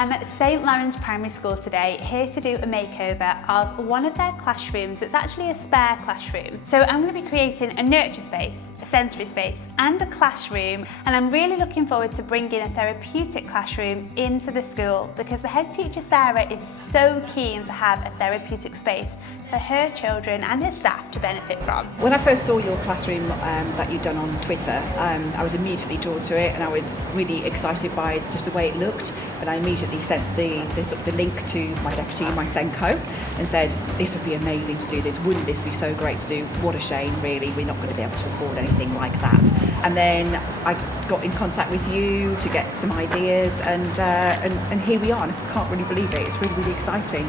I'm at St Lawrence Primary School today, here to do a makeover of one of their classrooms. It's actually a spare classroom. So I'm going to be creating a nurture space, a sensory space and a classroom, and I'm really looking forward to bringing a therapeutic classroom into the school because the head teacher Sarah is so keen to have a therapeutic space for her children and her staff to benefit from. When I first saw your classroom that you'd done on Twitter, I was immediately drawn to it and I was really excited by just the way it looked, and I immediately sent the link to my deputy, my Senko, and said this would be amazing to do this, wouldn't this be so great to do, what a shame really, we're not going to be able to afford anything like that. And then I got in contact with you to get some ideas, and here we are, and I can't really believe it, it's really, really exciting.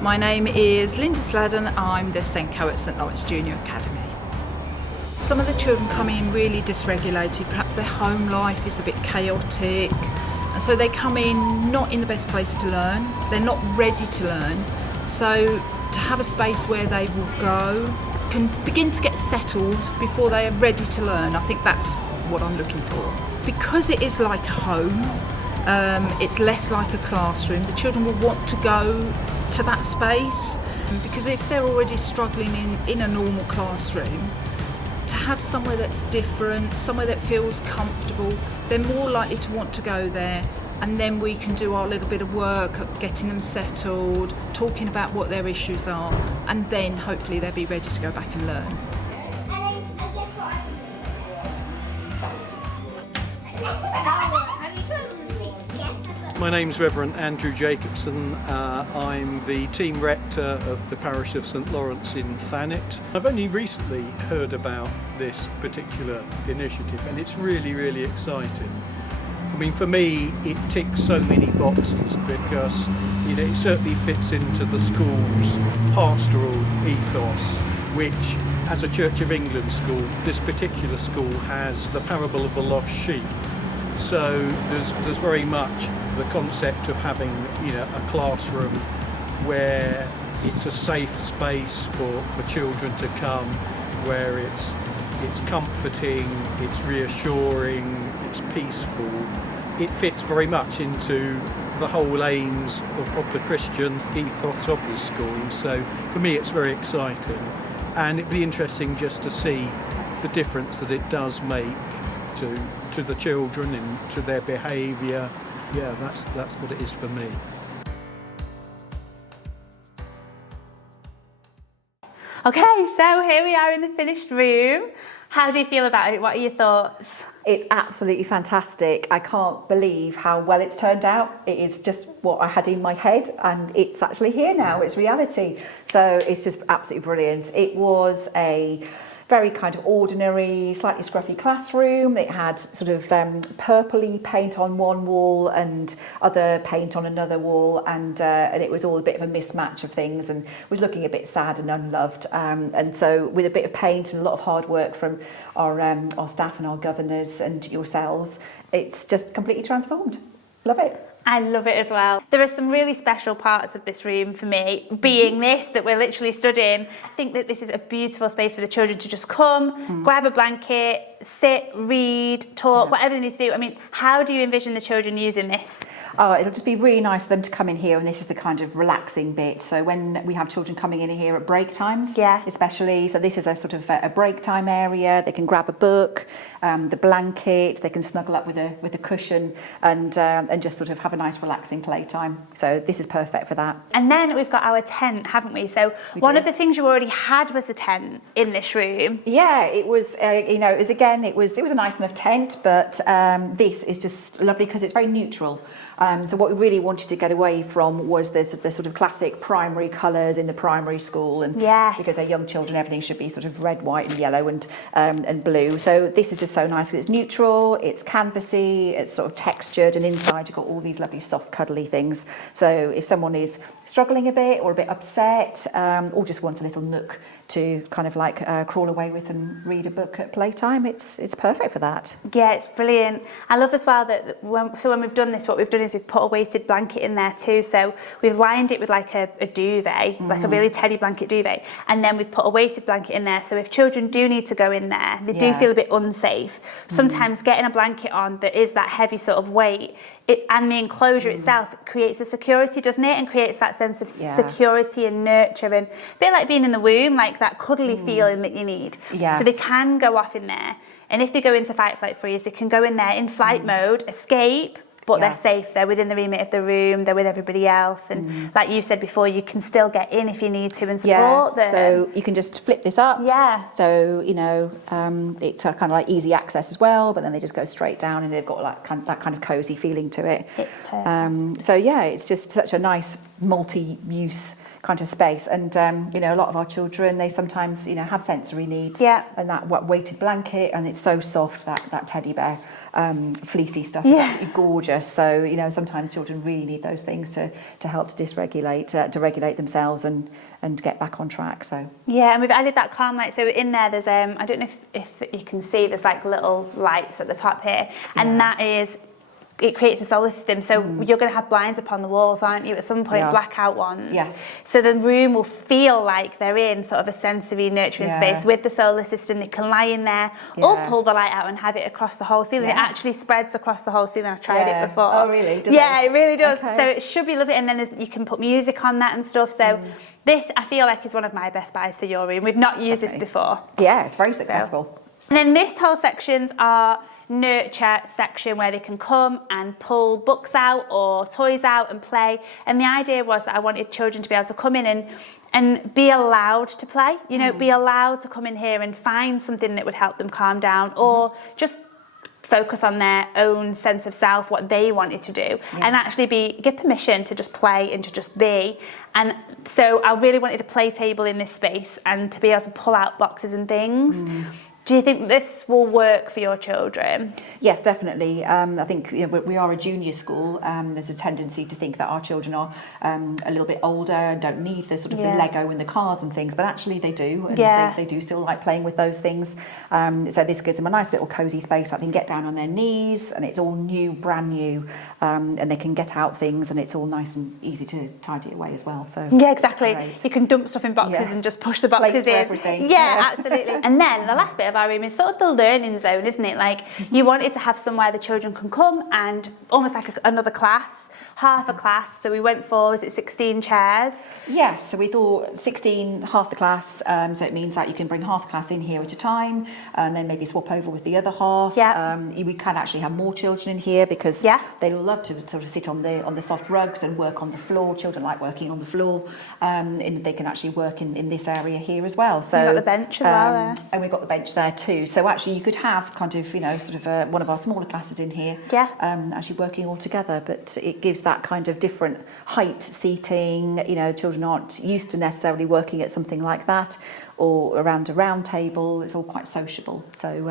My name is Linda Sladden, I'm the Senko at St Lawrence Junior Academy. Some of the children come in really dysregulated, perhaps their home life is a bit chaotic, and so they come in not in the best place to learn, they're not ready to learn, so to have a space where they will go, can begin to get settled before they are ready to learn, I think that's what I'm looking for. Because it is like home, it's less like a classroom, the children will want to go to that space, because if they're already struggling in a normal classroom, to have somewhere that's different, somewhere that feels comfortable, they're more likely to want to go there, and then we can do our little bit of work of getting them settled, talking about what their issues are, and then hopefully they'll be ready to go back and learn. My name's Reverend Andrew Jacobson. I'm the team rector of the parish of St Lawrence in Thanet. I've only recently heard about this particular initiative and it's really, really exciting. I mean, for me, it ticks so many boxes because, you know, it certainly fits into the school's pastoral ethos, which, as a Church of England school, this particular school has the parable of the lost sheep. So there's very much the concept of having, you know, a classroom where it's a safe space for children to come, where it's comforting, it's reassuring, it's peaceful. It fits very much into the whole aims of the Christian ethos of the school. So for me it's very exciting, and it'd be interesting just to see the difference that it does make to the children and to their behaviour. Yeah, that's what it is for me. Okay, so here we are in the finished room. How do you feel about it? What are your thoughts? It's absolutely fantastic. I can't believe how well it's turned out. It is just what I had in my head and it's actually here now, it's reality. So it's just absolutely brilliant. It was a very kind of ordinary, slightly scruffy classroom. It had sort of purpley paint on one wall and other paint on another wall, and it was all a bit of a mismatch of things and was looking a bit sad and unloved. And so with a bit of paint and a lot of hard work from our staff and our governors and yourselves, it's just completely transformed. Love it. I love it as well. There are some really special parts of this room for me, being this, that we're literally stood in. I think that this is a beautiful space for the children to just come, grab a blanket, sit, read, talk, whatever they need to do. I mean, how do you envision the children using this? Oh, it'll just be really nice for them to come in here, and this is the kind of relaxing bit. So when we have children coming in here at break times, especially, so this is a sort of a break time area. They can grab a book, the blanket, they can snuggle up with a cushion, and just sort of have a nice relaxing playtime. So this is perfect for that. And then we've got our tent, haven't we? So one of the things you already had was a tent in this room. Yeah, it was. You know, it was a nice enough tent, but this is just lovely because it's very neutral. So what we really wanted to get away from was the sort of classic primary colours in the primary school, and because they're young children, everything should be sort of red, white, and yellow, and blue. So this is just so nice. It's neutral, it's canvassy, it's sort of textured, and inside you've got all these lovely soft, cuddly things. So if someone is struggling a bit or a bit upset, or just wants a little nook to kind of like crawl away with and read a book at playtime. It's perfect for that. Yeah, it's brilliant. I love as well that when we've done this, what we've done is we've put a weighted blanket in there too. So we've lined it with like a duvet, like a really teddy blanket duvet, and then we've put a weighted blanket in there. So if children do need to go in there, they do feel a bit unsafe. Sometimes getting a blanket on that is that heavy sort of weight, and the enclosure itself creates a security, doesn't it? And creates that sense of security and nurture, and a bit like being in the womb, like that cuddly feeling that you need. Yes. So they can go off in there. And if they go into fight, flight, freeze, they can go in there in flight mode, escape, but they're safe. They're within the remit of the room. They're with everybody else. And like you said before, you can still get in if you need to and support them. So you can just flip this up. Yeah. So, you know, it's a kind of like easy access as well, but then they just go straight down and they've got that kind of cosy feeling to it. It's perfect. So, yeah, it's just such a nice multi-use kind of space. And, you know, a lot of our children, they sometimes, you know, have sensory needs. Yeah. And that weighted blanket, and it's so soft, that teddy bear. Fleecy stuff is absolutely gorgeous. So, you know, sometimes children really need those things to help to dysregulate, to regulate themselves and get back on track. So yeah, and we've added that calm light. So in there, there's I don't know if you can see, there's like little lights at the top here, and that is. It creates a solar system, so you're going to have blinds upon the walls, aren't you, at some point, blackout ones? Yes. So the room will feel like they're in sort of a sensory nurturing space with the solar system. They can lie in there or pull the light out and have it across the whole ceiling. It actually spreads across the whole ceiling. I've tried it before. Oh, really? Does it really does. Okay. So it should be lovely, and then you can put music on that and stuff. So this, I feel like, is one of my best buys for your room. We've not used this before. Yeah, it's very successful. And then this whole section's our nurture section, where they can come and pull books out or toys out and play. And the idea was that I wanted children to be able to come in and be allowed to play, you know, be allowed to come in here and find something that would help them calm down, or just focus on their own sense of self, what they wanted to do, and actually get permission to just play and to just be. And so I really wanted a play table in this space and to be able to pull out boxes and things. Do you think this will work for your children? Yes, definitely. I think, you know, we are a junior school. There's a tendency to think that our children are a little bit older and don't need the sort of the Lego and the cars and things, but actually they do, and they do still like playing with those things. So this gives them a nice little cosy space that they can get down on their knees, and it's all new, brand new, and they can get out things, and it's all nice and easy to tidy away as well. So yeah, exactly. You can dump stuff in boxes and just push the boxes in. Everything. Yeah, absolutely. And then the last bit of our room is sort of the learning zone, isn't it? Like you wanted to have somewhere the children can come and almost like another class, half a class. So we went for, was it 16 chairs? Yes, so we thought 16, half the class, so it means that you can bring half the class in here at a time, and then maybe swap over with the other half. We can actually have more children in here because they love to sort of sit on the soft rugs and work on the floor. Children like working on the floor, and they can actually work in this area here as well. So we've got the bench as well there. And we've got the bench there too. So actually you could have kind of, you know, sort of one of our smaller classes in here, actually working all together, but it gives that kind of different height seating. You know, children aren't used to necessarily working at something like that, or around a round table. It's all quite sociable. So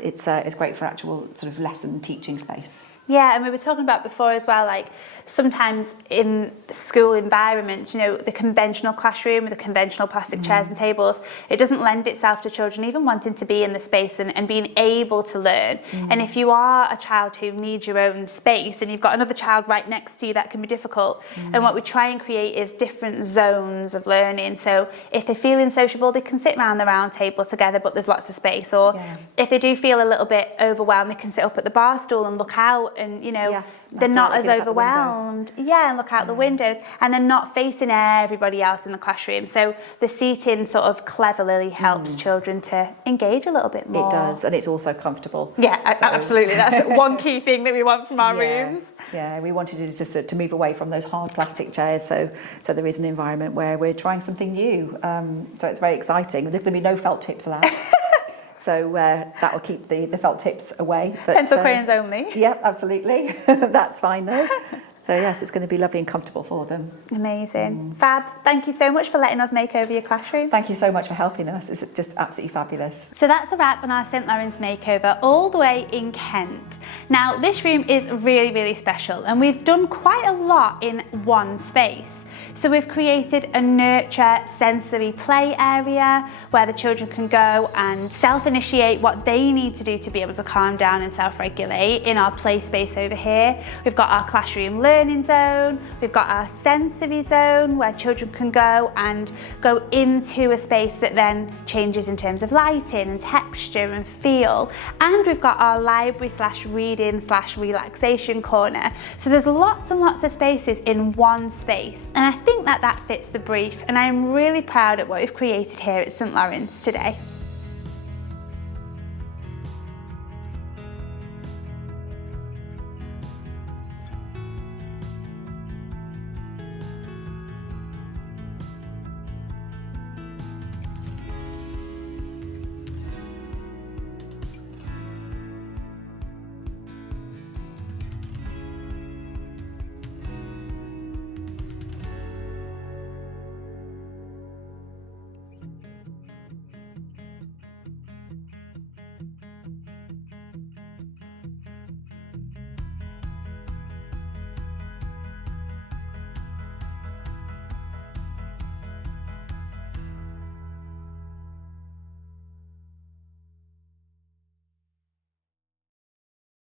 it's great for actual sort of lesson teaching space. Yeah, and we were talking about before as well, like sometimes in school environments, you know, the conventional classroom with the conventional plastic chairs and tables, it doesn't lend itself to children even wanting to be in the space and being able to learn. And if you are a child who needs your own space and you've got another child right next to you, that can be difficult. And what we try and create is different zones of learning. So if they're feeling sociable, they can sit around the round table together, but there's lots of space. Or if they do feel a little bit overwhelmed, they can sit up at the bar stool and look out, and you know, they're not as overwhelmed. And look out the windows, and they're not facing everybody else in the classroom. So the seating sort of cleverly helps children to engage a little bit more. It does, and it's also comfortable. Yeah, absolutely. That's one key thing that we want from our rooms. Yeah, we wanted it just to move away from those hard plastic chairs, so there is an environment where we're trying something new. So it's very exciting. There's going to be no felt tips allowed. So that will keep the felt tips away. But, pencil crayons only. Yep, absolutely. That's fine though. So yes, it's going to be lovely and comfortable for them. Amazing. Fab, thank you so much for letting us make over your classroom. Thank you so much for helping us. It's just absolutely fabulous. So that's a wrap on our St Lawrence makeover all the way in Kent. Now this room is really, really special and we've done quite a lot in one space. So we've created a nurture sensory play area where the children can go and self-initiate what they need to do to be able to calm down and self-regulate in our play space over here. We've got our classroom learning zone, we've got our sensory zone where children can go and go into a space that then changes in terms of lighting and texture and feel. And we've got our library / reading / relaxation corner. So there's lots and lots of spaces in one space. And I think that fits the brief, and I'm really proud of what we've created here at St Lawrence today.